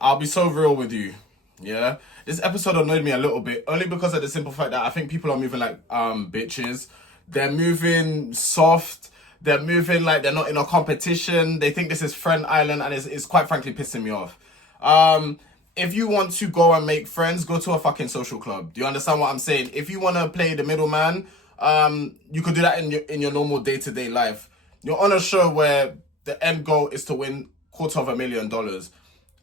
I'll be so real with you. Yeah. This episode annoyed me a little bit, only because of the simple fact that I think people are moving like bitches. They're moving soft. They're moving like they're not in a competition. They think this is Friend Island, and it's quite frankly pissing me off. If you want to go and make friends, go to a fucking social club. Do you understand what I'm saying? If you want to play the middleman, you could do that in your normal day-to-day life. You're on a show where the end goal is to win $250,000.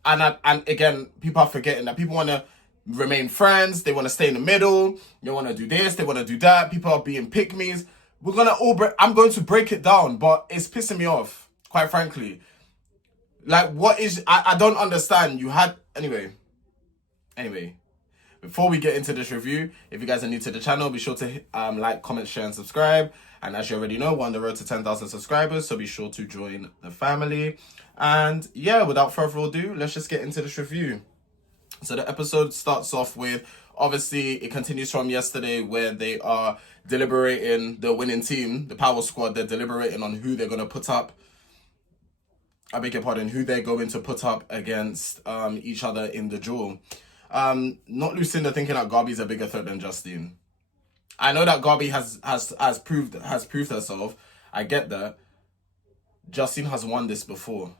And again, people are forgetting that people want to remain friends. They want to stay in the middle. They want to do this. They want to do that. People are being pick-me's. I'm going to break it down, but it's pissing me off, quite frankly. Like, what is... I don't understand. Anyway. Before we get into this review, if you guys are new to the channel, be sure to like, comment, share, and subscribe. And as you already know, we're on the road to 10,000 subscribers, so be sure to join the family. And yeah, without further ado, let's just get into this review. So the episode starts off with, obviously, it continues from yesterday where they are deliberating, the winning team, the power squad, they're deliberating on who they're going to put up. Who they're going to put up against each other in the duel. Not Lucinda thinking that Garby's a bigger threat than Justine. I know that Garby has proved herself. I get that. Justine has won this before.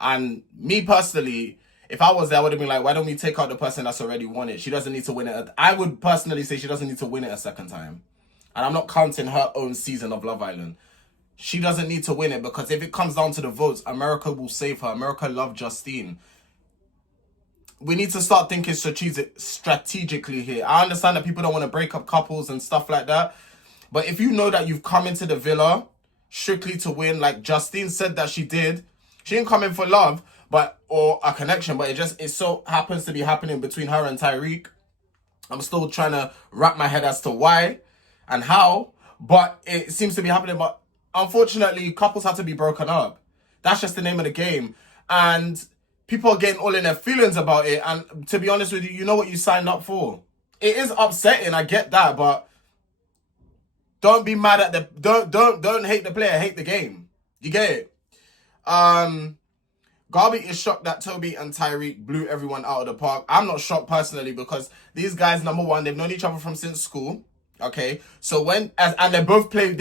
And me personally, if I was there, I would have been like, why don't we take out the person that's already won it? She doesn't need to win it. I would personally say she doesn't need to win it a second time. And I'm not counting her own season of Love Island. She doesn't need to win it because if it comes down to the votes, America will save her. America love Justine. We need to start thinking strategically here. I understand that people don't want to break up couples and stuff like that. But if you know that you've come into the villa strictly to win, like Justine said that she did, she didn't come in for love or a connection, but it so happens to be happening between her and Tyreek. I'm still trying to wrap my head as to why and how, but it seems to be happening. But unfortunately, couples have to be broken up. That's just the name of the game. And people are getting all in their feelings about it. And to be honest with you, you know what you signed up for. It is upsetting, I get that, but don't be mad at don't hate the player, hate the game. You get it? Garby is shocked that Toby and Tyreek blew everyone out of the park. I'm not shocked personally because these guys, number one, they've known each other from since school. Okay, so and they both play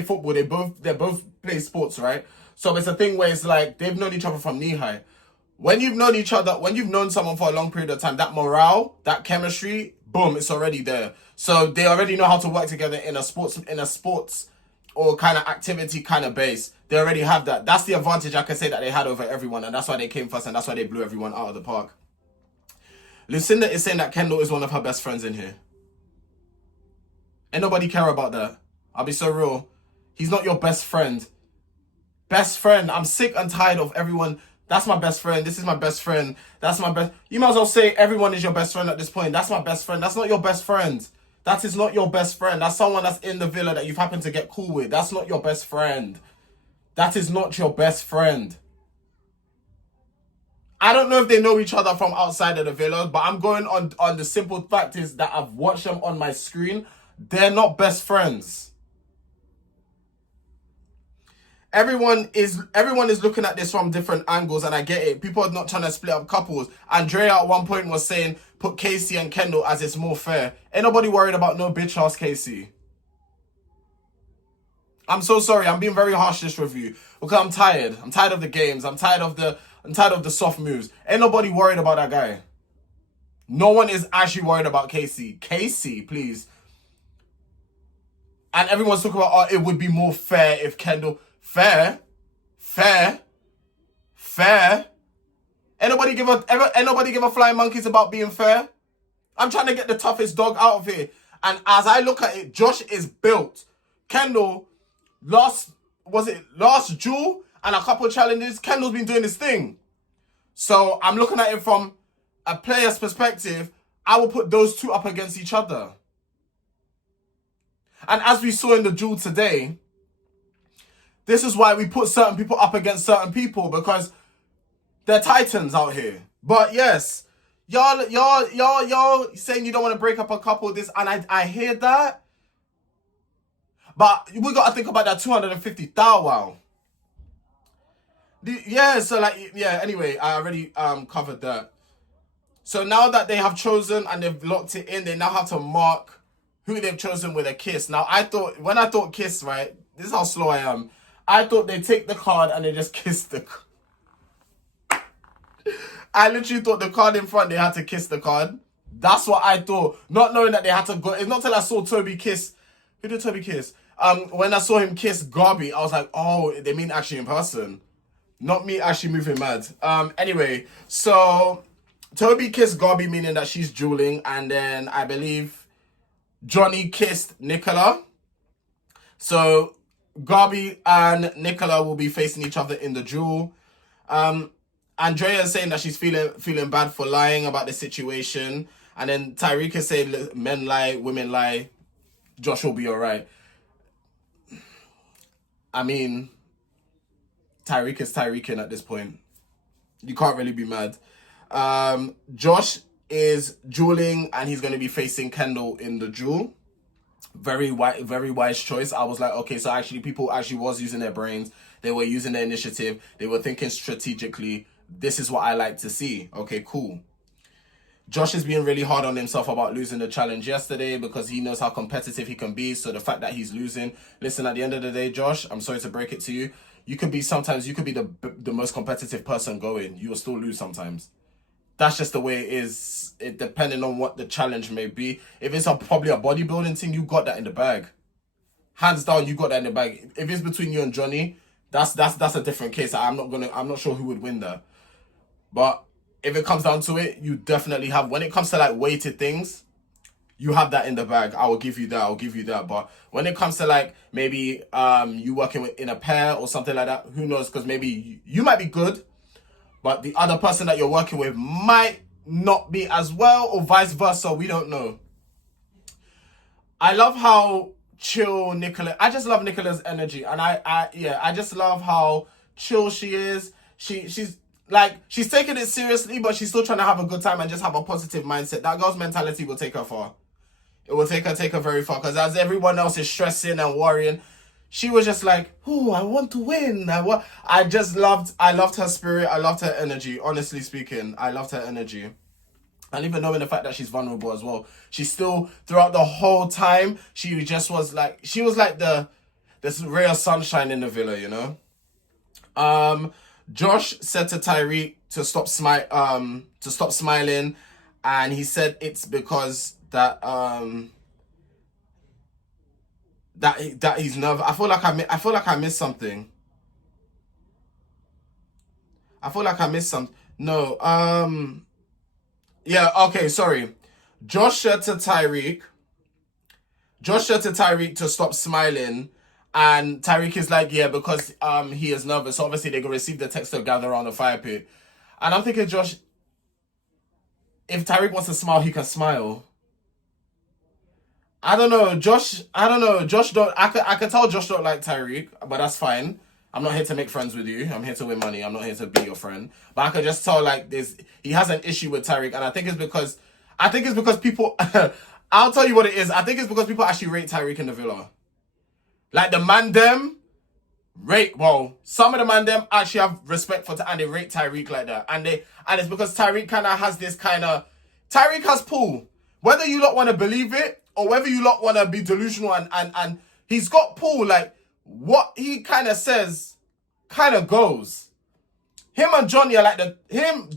football. They both play sports, right? So it's a thing where it's like they've known each other from knee high. When you've known someone for a long period of time, that morale, that chemistry, boom, it's already there. So they already know how to work together in a sports or kind of activity kind of base. They already have that. That's the advantage I can say that they had over everyone, and that's why they came first, and that's why they blew everyone out of the park. Lucinda is saying that Kendall is one of her best friends in here. Ain't nobody care about that. I'll be so real. He's not your best friend. Best friend. I'm sick and tired of everyone. That's my best friend. This is my best friend. That's my best. You might as well say everyone is your best friend at this point. That's my best friend. That's not your best friend. That is not your best friend. That's someone that's in the villa that you've happened to get cool with. That's not your best friend. That is not your best friend. I don't know if they know each other from outside of the villa, but I'm going on the simple fact is that I've watched them on my screen. They're not best friends. Everyone is looking at this from different angles, and I get it. People are not trying to split up couples. Andrea at one point was saying, put Casey and Kendall as it's more fair. Ain't nobody worried about no bitch ass Casey. I'm so sorry. I'm being very harsh this review because I'm tired. I'm tired of the games. I'm tired of the soft moves. Ain't nobody worried about that guy. No one is actually worried about Casey. Casey, please. And everyone's talking about, oh, it would be more fair if Kendall... Fair. Ain't nobody give a flying monkeys about being fair. I'm trying to get the toughest dog out of here. And as I look at it, Josh is built. Kendall, last duel and a couple of challenges, Kendall's been doing his thing. So I'm looking at it from a player's perspective. I will put those two up against each other. And as we saw in the duel today, this is why we put certain people up against certain people, because they're titans out here. But yes, y'all saying you don't want to break up a couple, this, and I hear that. But we got to think about that 250,000. Wow. Yeah, so like, yeah, anyway, I already covered that. So now that they have chosen and they've locked it in, they now have to mark who they've chosen with a kiss. Now, when I thought kiss, right, this is how slow I am. I thought they take the card and they just kiss the. I literally thought the card in front, they had to kiss the card. That's what I thought. Not knowing that they had to go. It's not till I saw Toby kiss. Who did Toby kiss? When I saw him kiss Garby, I was like, oh, they mean actually in person. Not me actually moving mad. Anyway, so Toby kissed Garby, meaning that she's dueling, and then I believe Johnny kissed Nicola. So Garby and Nicola will be facing each other in the duel. Andrea is saying that she's feeling bad for lying about the situation. And then Tyreek is saying men lie, women lie. Josh will be alright. I mean, Tyreek is Tyreeking at this point. You can't really be mad. Josh is dueling and he's going to be facing Kendall in the duel. Very wise choice. I was like, okay, so actually people actually was using their brains. They were using their initiative. They were thinking strategically. This is what I like to see. Okay, cool. Josh is being really hard on himself about losing the challenge yesterday because he knows how competitive he can be. So the fact that he's losing, listen, at the end of the day, Josh, I'm sorry to break it to you. You could be the most competitive person going. You will still lose sometimes. That's just the way it is. It depending on what the challenge may be. If it's probably a bodybuilding thing, you got that in the bag. Hands down, you got that in the bag. If it's between you and Johnny, that's a different case. I'm not sure who would win there. But if it comes down to it, you definitely have. When it comes to like weighted things, you have that in the bag. I will give you that. But when it comes to like maybe you working in a pair or something like that, who knows? Because maybe you might be good, but the other person that you're working with might not be as well, or vice versa. We don't know. I love how chill Nicola. I just love Nicola's energy, and I just love how chill she is. She's taking it seriously, but she's still trying to have a good time and just have a positive mindset. That girl's mentality will take her far. It will take her very far. Because as everyone else is stressing and worrying, she was just like, "Oh, I want to win. I loved her spirit. I loved her energy. Honestly speaking, I loved her energy. And even knowing the fact that she's vulnerable as well, she still throughout the whole time she was like this ray of sunshine in the villa, you know." Josh said to Tyreek to stop smiling, and he said it's because that he's nervous. I feel like I missed something. No, yeah, okay, sorry. Josh said to Tyreek to stop smiling. And Tyreek is like, yeah, because he is nervous. So obviously they're going to receive the text to gather around the fire pit. And I'm thinking, Josh, if Tyreek wants to smile, he can smile. I don't know. Josh don't... I can tell Josh don't like Tyreek, but that's fine. I'm not here to make friends with you. I'm here to win money. I'm not here to be your friend. But I can just tell, like, he has an issue with Tyreek. And I think it's because people... I'll tell you what it is. I think it's because people actually rate Tyreek in the villa. Like the man them some of the man them actually have respect for and they rate Tyreek like that. And it's because Tyreek kind of has Tyreek has pull. Whether you lot want to believe it or whether you lot want to be delusional and he's got pull. Like what he kind of says kind of goes. Him and Johnny are like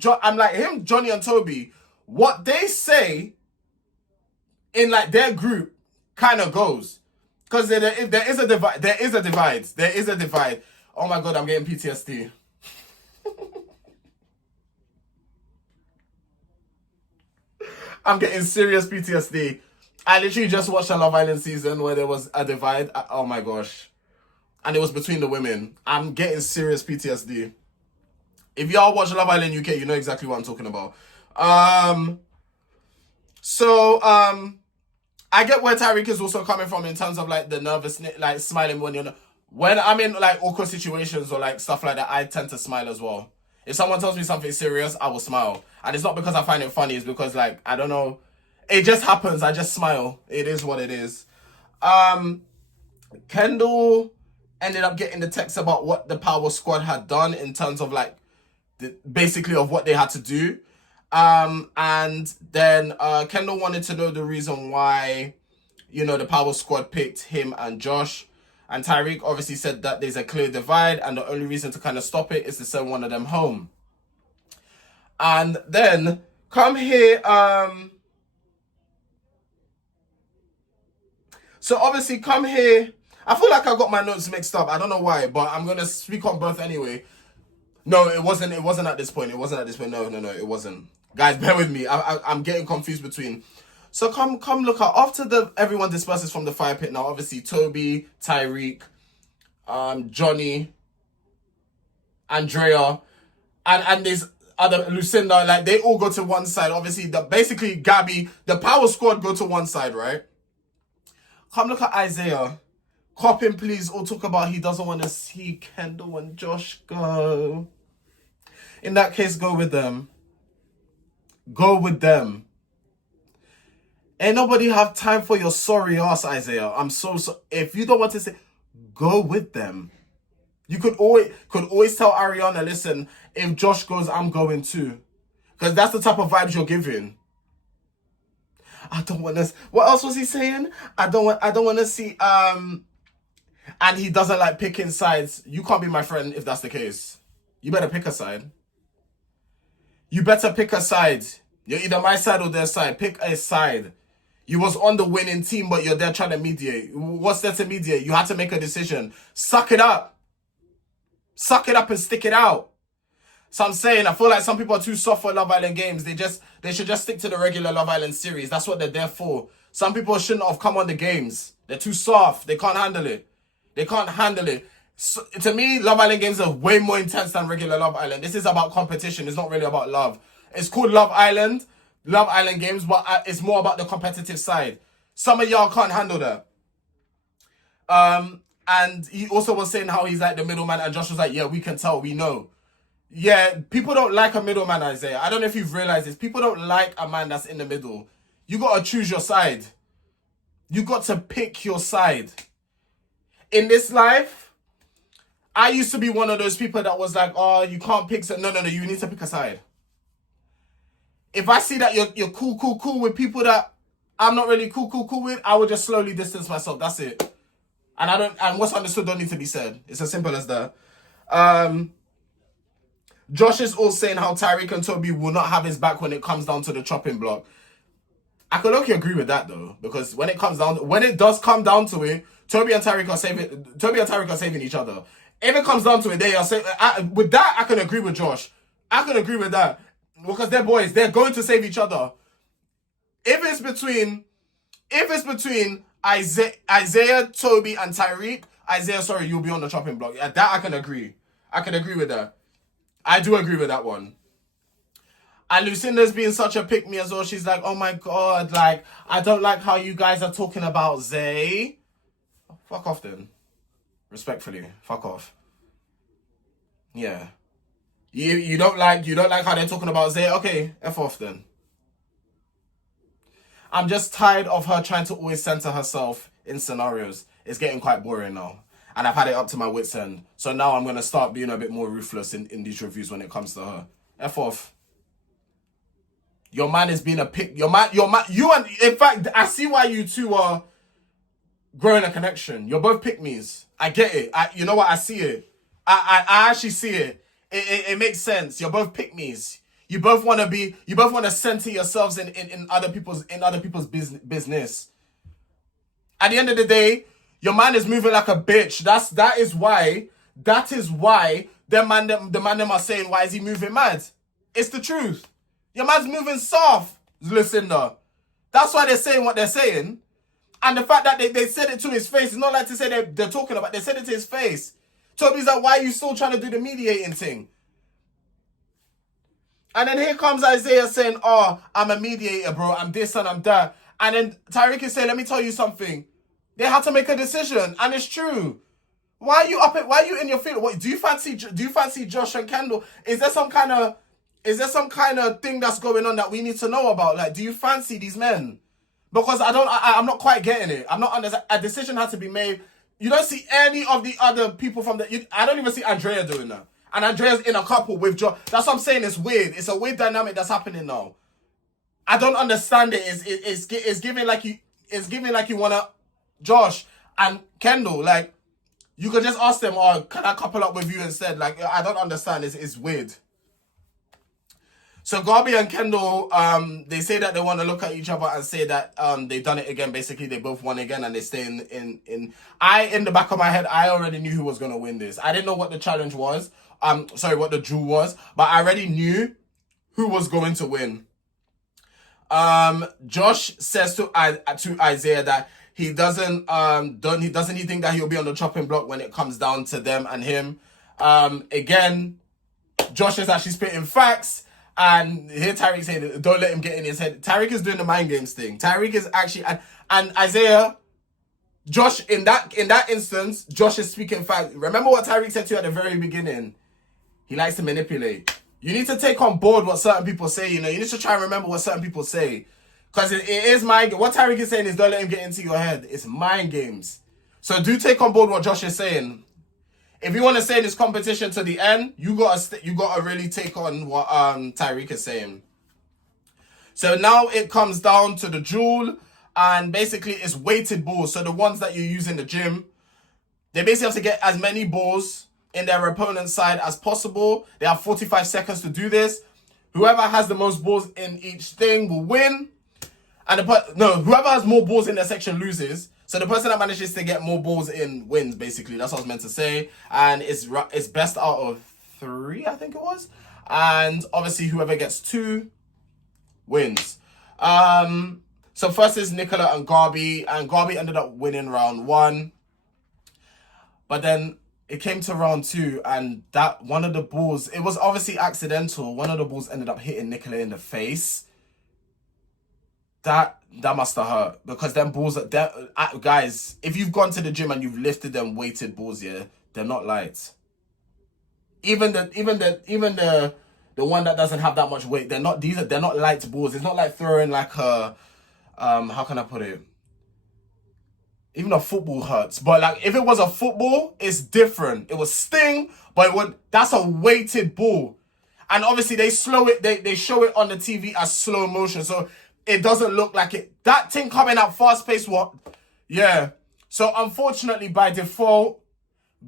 Johnny and Toby. What they say in like their group kind of goes. Because there is a divide. Oh my God, I'm getting PTSD. I'm getting serious PTSD. I literally just watched a Love Island season where there was a divide. Oh my gosh. And it was between the women. I'm getting serious PTSD. If y'all watch Love Island UK, you know exactly what I'm talking about. I get where Tyreek is also coming from in terms of like the nervousness, like smiling when I'm in like awkward situations or like stuff like that. I tend to smile as well. If someone tells me something serious, I will smile, and it's not because I find it funny. It's because like I don't know, it just happens. I just smile. It is what it is. Kendall ended up getting the text about what the Power Squad had done in terms of like basically of what they had to do. And then Kendall wanted to know the reason why, you know, the Power Squad picked him and Josh. And Tyreek obviously said that there's a clear divide and the only reason to kind of stop it is to send one of them home. And then come here, so obviously come here. I feel like I got my notes mixed up. I don't know why, but I'm going to speak on both anyway. No, it wasn't at this point. It wasn't at this point. No, it wasn't. Guys, bear with me. I'm getting confused between. So come look at after everyone disperses from the fire pit now. Obviously, Toby, Tyreek, Johnny, Andrea, and there's other Lucinda. Like they all go to one side. Obviously, basically Gabby, the Power Squad go to one side, right? Come look at Isaiah. Cop him, please. Or talk about he doesn't want to see Kendall and Josh go. In that case, go with them. Go with them. Ain't nobody have time for your sorry ass, Isaiah. I'm so if you don't want to say, go with them. You could always tell Ariana, listen, if Josh goes, I'm going too. Because that's the type of vibes you're giving. I don't want to. What else was he saying? I don't want to see. And he doesn't like picking sides. You can't be my friend if that's the case. You better pick a side. You better pick a side. You're either my side or their side. Pick a side. You was on the winning team, but you're there trying to mediate. What's there to mediate? You had to make a decision. Suck it up. Suck it up and stick it out. So I'm saying, I feel like some people are too soft for Love Island games. They should just stick to the regular Love Island series. That's what they're there for. Some people shouldn't have come on the games. They're too soft. They can't handle it. They can't handle it. So, to me, Love Island games are way more intense than regular Love Island. This is about competition. It's not really about love. It's called Love Island games, but it's more about the competitive side. Some of y'all can't handle that. And he also was saying how he's like the middleman, and Josh was like, yeah, we can tell, we know. Yeah, people don't like a middleman, Isaiah. I don't know if you've realized this. People don't like a man that's in the middle. You got to choose your side. You got to pick your side. In this life, I used to be one of those people that was like, oh, you can't pick. No, you need to pick a side. If I see that you're cool with people that I'm not really cool with, I will just slowly distance myself. That's it. And what's understood don't need to be said. It's as simple as that. Josh is all saying how Tyreek and Toby will not have his back when it comes down to the chopping block. I could okay agree with that though, because when it does come down to it, Toby and Tyreek are saving each other. If it comes down to it, they are saving. With that, I can agree with Josh. I can agree with that because they're boys. They're going to save each other. If it's between Isaiah, Toby, and Tyreek, Isaiah, you'll be on the chopping block. Yeah, that I can agree. I can agree with that. I do agree with that one. And Lucinda's being such a pick-me as well. She's like, oh my God, like, I don't like how you guys are talking about Zay. Fuck off then. Respectfully, fuck off. Yeah. You don't like how they're talking about Zay? Okay, F off then. I'm just tired of her trying to always center herself in scenarios. It's getting quite boring now. And I've had it up to my wits' end. So now I'm going to start being a bit more ruthless in these reviews when it comes to her. F off. Your man is being a pick. In fact, I see why you two are growing a connection. You're both pick-me's. I get it. You know what? I see it. I actually see it. It makes sense. You're both pick-me's. You both want to center yourselves in other people's business. At the end of the day, your man is moving like a bitch. That is why the man are saying, why is he moving mad? It's the truth. Your man's moving soft, Lucinda. That's why they're saying what they're saying. And the fact that they said it to his face, it's not like to say they're talking about, they said it to his face. Toby's like, why are you still trying to do the mediating thing? And then here comes Isaiah saying, oh, I'm a mediator, bro. I'm this and I'm that. And then Tyreek is saying, let me tell you something. They had to make a decision. And it's true. Why are you in your feelings? What, do you fancy Josh and Kendall? Is there some kind of thing that's going on that we need to know about? Like, do you fancy these men? Because I'm not quite getting it. A decision had to be made. You don't see any of the other people from the... I don't even see Andrea doing that. And Andrea's in a couple with Josh. That's what I'm saying. It's weird. It's a weird dynamic that's happening now. I don't understand it. It's giving like you... It's giving like you want to... Josh and Kendall, like, you could just ask them, oh, can I couple up with you instead? Like, I don't understand. It's weird. So Garby and Kendall, they say that they want to look at each other and say that they've done it again. Basically, they both won again and they stay in the back of my head, I already knew who was going to win this. I didn't know what the challenge was. Sorry, what the duel was. But I already knew who was going to win. Josh says to Isaiah that he doesn't he think that he'll be on the chopping block when it comes down to them and him. Again, Josh is actually spitting facts. And here Tyreek saying, don't let him get in his head. Tyreek is doing the mind games thing. Tyreek is actually... And Isaiah, Josh, in that instance, Josh is speaking fact. Remember what Tyreek said to you at the very beginning? He likes to manipulate. You need to take on board what certain people say, you know. You need to try and remember what certain people say. Because it is mind games. What Tyreek is saying is don't let him get into your head. It's mind games. So do take on board what Josh is saying. If you want to stay in this competition to the end, you gotta really take on what Tyreek is saying. So now it comes down to the duel, and basically it's weighted balls. So the ones that you use in the gym, they basically have to get as many balls in their opponent's side as possible. They have 45 seconds to do this. Whoever has the most balls in each thing will win. And whoever has more balls in their section loses. So the person that manages to get more balls in wins, basically. That's what I was meant to say. And it's best out of 3, I think it was. And obviously whoever gets 2 wins. So first is Nicola and Garby. And Garby ended up winning round 1. But then it came to round 2. And that one of the balls, it was obviously accidental. One of the balls ended up hitting Nicola in the face. That must have hurt, because them balls, guys, if you've gone to the gym and you've lifted them weighted balls, yeah, they're not light. Even the one that doesn't have that much weight, they're not light balls. It's not like throwing like a how can I put it? Even a football hurts, but like if it was a football, it's different. It would sting, but that's a weighted ball, and obviously they show it on the TV as slow motion, so it doesn't look like it. That thing coming out fast paced, what? Yeah. So unfortunately, by default,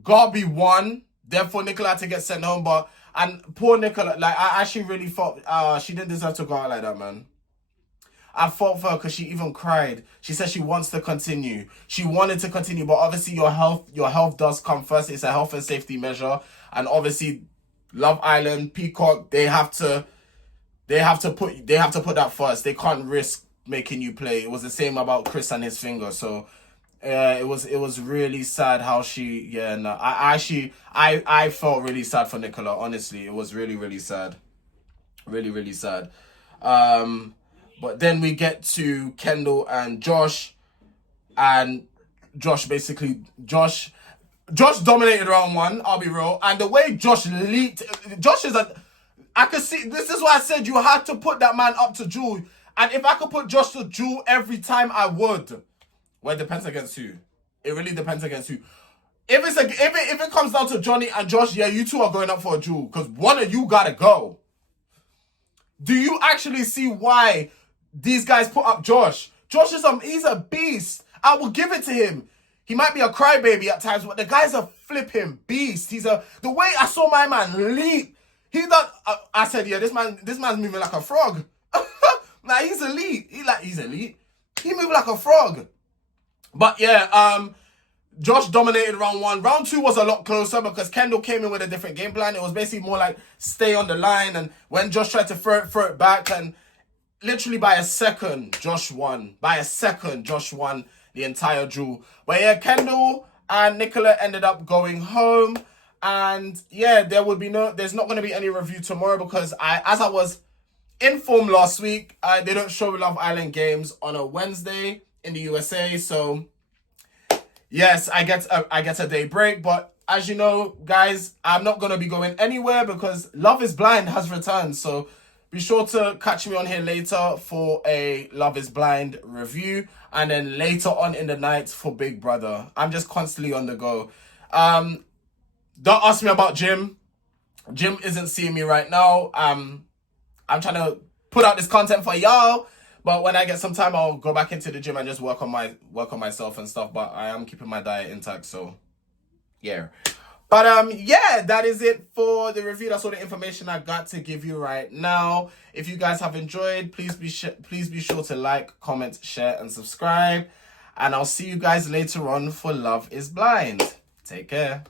Garby won. Therefore, Nicola had to get sent home. And poor Nicola, like, I actually really thought she didn't deserve to go out like that, man. I fought for her because she even cried. She said she wants to continue. She wanted to continue, but obviously your health does come first. It's a health and safety measure. And obviously, Love Island, Peacock, they have to put that first. They can't risk making you play. It was the same about Chris and his finger. So it was really sad how she I felt really sad for Nicola, honestly. It was really, really sad. Really, really sad. But then we get to Kendall and Josh, and Josh dominated round 1, I'll be real. And the way Josh leaped, I could see, this is why I said you had to put that man up to duel. And if I could put Josh to duel every time, I would. Well, it depends against who. It really depends against who. If it comes down to Johnny and Josh, yeah, you two are going up for a duel, because one of you gotta go. Do you actually see why these guys put up Josh? Josh he's a beast. I will give it to him. He might be a crybaby at times, but the guy's a flipping beast. The way I saw my man leap. I said, yeah, this man's moving like a frog. Nah, he's elite. He's elite. He moved like a frog. But yeah, Josh dominated round 1. Round 2 was a lot closer because Kendall came in with a different game plan. It was basically more like stay on the line, and when Josh tried to throw it back, and literally by a second, Josh won. By a second, Josh won the entire duel. But yeah, Kendall and Nicola ended up going home. And yeah, there's not going to be any review tomorrow because as I was informed last week, they don't show Love Island games on a Wednesday in the USA. So yes, I get a day break. But as you know, guys, I'm not going to be going anywhere because Love is Blind has returned. So Be sure to catch me on here later for a Love is Blind review. And then later on in the night for Big Brother. I'm just constantly on the go. Don't ask me about gym. Gym isn't seeing me right now. I'm trying to put out this content for y'all. But when I get some time, I'll go back into the gym and just work on myself and stuff. But I am keeping my diet intact, so yeah. But yeah, that is it for the review. That's all the information I got to give you right now. If you guys have enjoyed, please be sure to like, comment, share, and subscribe. And I'll see you guys later on for Love is Blind. Take care.